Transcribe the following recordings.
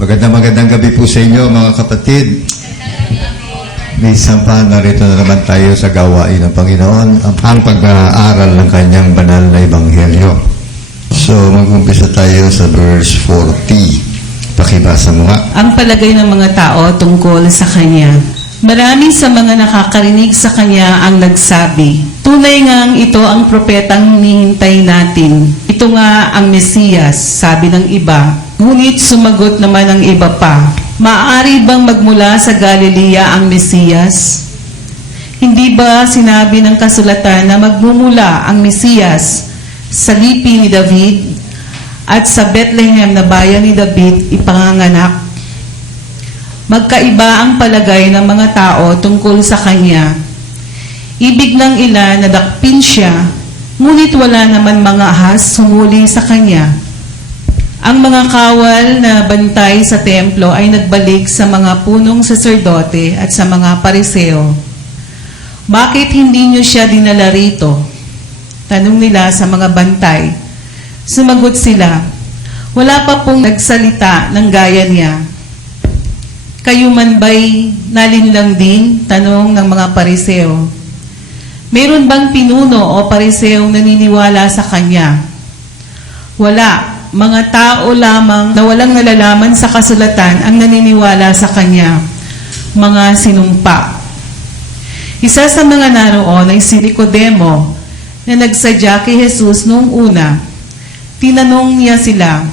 Magandang gabi po sa inyo mga kapatid. May sampa narito na naman tayo sa gawain ng Panginoon, ang pag-aaral ng kanyang banal na ebanghelyo. So mag-umpisa tayo sa verse 40. Pakibasa mo nga. Ang palagay ng mga tao tungkol sa kanya. Marami sa mga nakakarinig sa kanya ang nagsabi, tunay ngang ito ang propetang hinihintay natin. Ito nga ang Mesiyas, sabi ng iba. Ngunit sumagot naman ang iba pa, maaari bang magmula sa Galilea ang Mesiyas? Hindi ba sinabi ng kasulatan na magmumula ang Mesiyas sa lipi ni David at sa Bethlehem na bayan ni David ipanganganak? Magkaiba ang palagay ng mga tao tungkol sa kanya. Ibig ng ilan na dakpin siya, ngunit wala naman mga ahas sumuli sa kanya. Ang mga kawal na bantay sa templo ay nagbalik sa mga punong saserdote at sa mga pariseo. Bakit hindi niyo siya dinala rito? Tanong nila sa mga bantay. Sumagot sila, wala pa pong nagsalita ng gaya niya. Kayo man ba'y nalinlang din? Tanong ng mga pariseo. Mayroon bang pinuno o pariseong naniniwala sa kanya? Wala. Mga tao lamang na walang nalalaman sa kasulatan ang naniniwala sa kanya. Mga sinumpa. Isa sa mga naroon ay si Nicodemo na nagsadya kay Jesus noong una. Tinanong niya sila,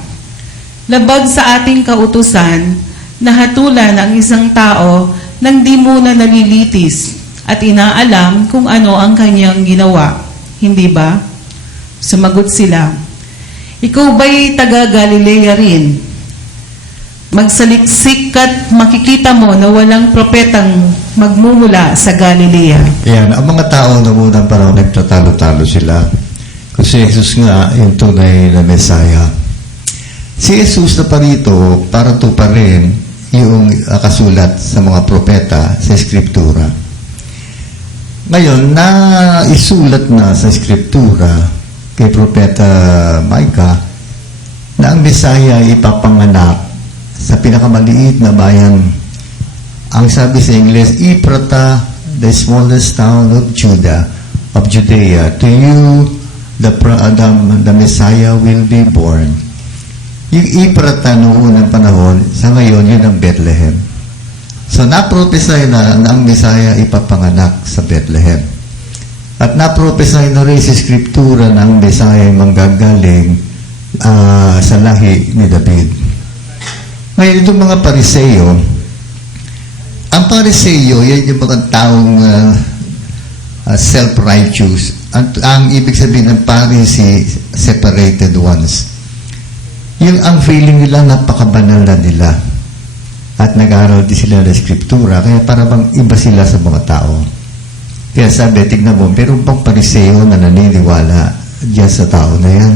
labag sa ating kautusan na hatulan ang isang tao nang di muna nalilitis at inaalam kung ano ang kanyang ginawa. Hindi ba? Sumagot sila, ikaw ba'y taga-Galilea rin? Magsaliksik at makikita mo na walang propetang magmumula sa Galilea. Yan, ang mga tao na unang panahon nagtatalo-talo sila. Kasi Jesus nga yung tunay na Mesaya. Si Jesus na parito para tuparin yung kasulat sa mga propeta sa Eskriptura. Ngayon, isulat na sa Eskriptura kay Propeta Micah na ang Mesaya ay ipapanganak sa pinakamaliit na bayan. Ang sabi sa Ingles, Ephrata, the smallest town of Judea. To you, the Messiah will be born. Yung Ephrata noong unang panahon, sa ngayon, yun ang Bethlehem. So, naprophesy na ang Messiah ipapanganak sa Bethlehem. At naprophesy na rin sa Eskriptura na ang Messiah ay manggagaling sa lahi ni David. Ngayon, itong mga pariseo, ang pariseo, yan yung mga taong self-righteous. Ang ibig sabihin ng Pharisee, separated ones. Yung ang feeling nila, napakabanal na nila. At nag-aaral din sila ng Eskriptura, kaya para bang iba sila sa mga tao. Kaya sabi, tignan mo, meron bang pariseo na naniniwala diyan sa tao na yan?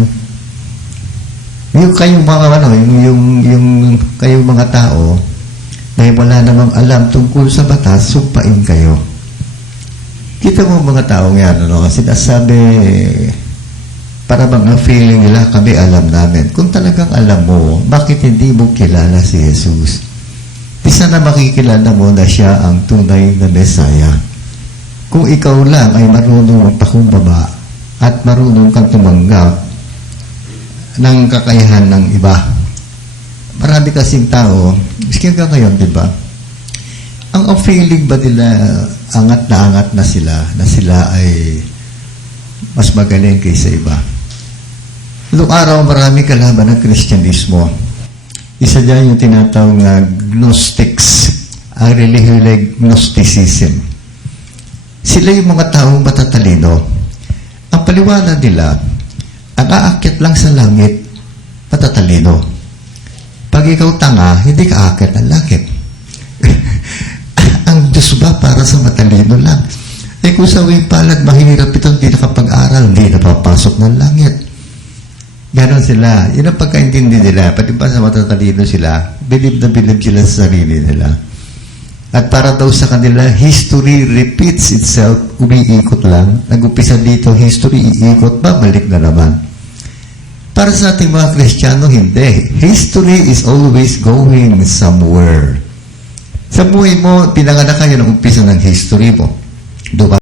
Yung kayong mga, yung kayong mga tao, na wala namang alam tungkol sa batas, sumpain kayo. Kita mo mga taong yan, sinasabi, para bang ang feeling nila, kami alam namin. Kung talagang alam mo, bakit hindi mo kilala si Jesus? Di sana makikilala mo na siya ang tunay na Mesaya. Kung ikaw lang ay marunong magpakumbaba at marunong kang tumanggap ng kakayahan ng iba. Marami kasing tao, miski hanggang ngayon, di ba? Ang feeling ba nila, angat na sila ay mas magaling kaysa iba. Noong araw, marami kalaban ng Kristyanismo. Isa dyan yung tinatawag na Gnostics, ang relihiyonig Gnosticism. Sila yung mga taong matatalino. Ang paliwanag nila, ang aakyat lang sa langit, matatalino. Pag ikaw tanga, hindi ka aakyat ng langit. Ang Diyos ba para sa matalino lang? Eh kung sa way palad, mahirap itong hindi nakapag-aral, hindi napapasok ng langit. Ganon sila. Yun ang pagkaintindi nila. Pati ba sa matatalino sila, bilib na bilib sila sa sarili nila. At para daw sa kanila, history repeats itself, umiikot lang. Nag-upisa dito, history iikot, babalik na naman. Para sa ating mga Kristiyano, hindi. History is always going somewhere. Sa buhay mo, pinanganak ka, yun ang umpisa ng history mo.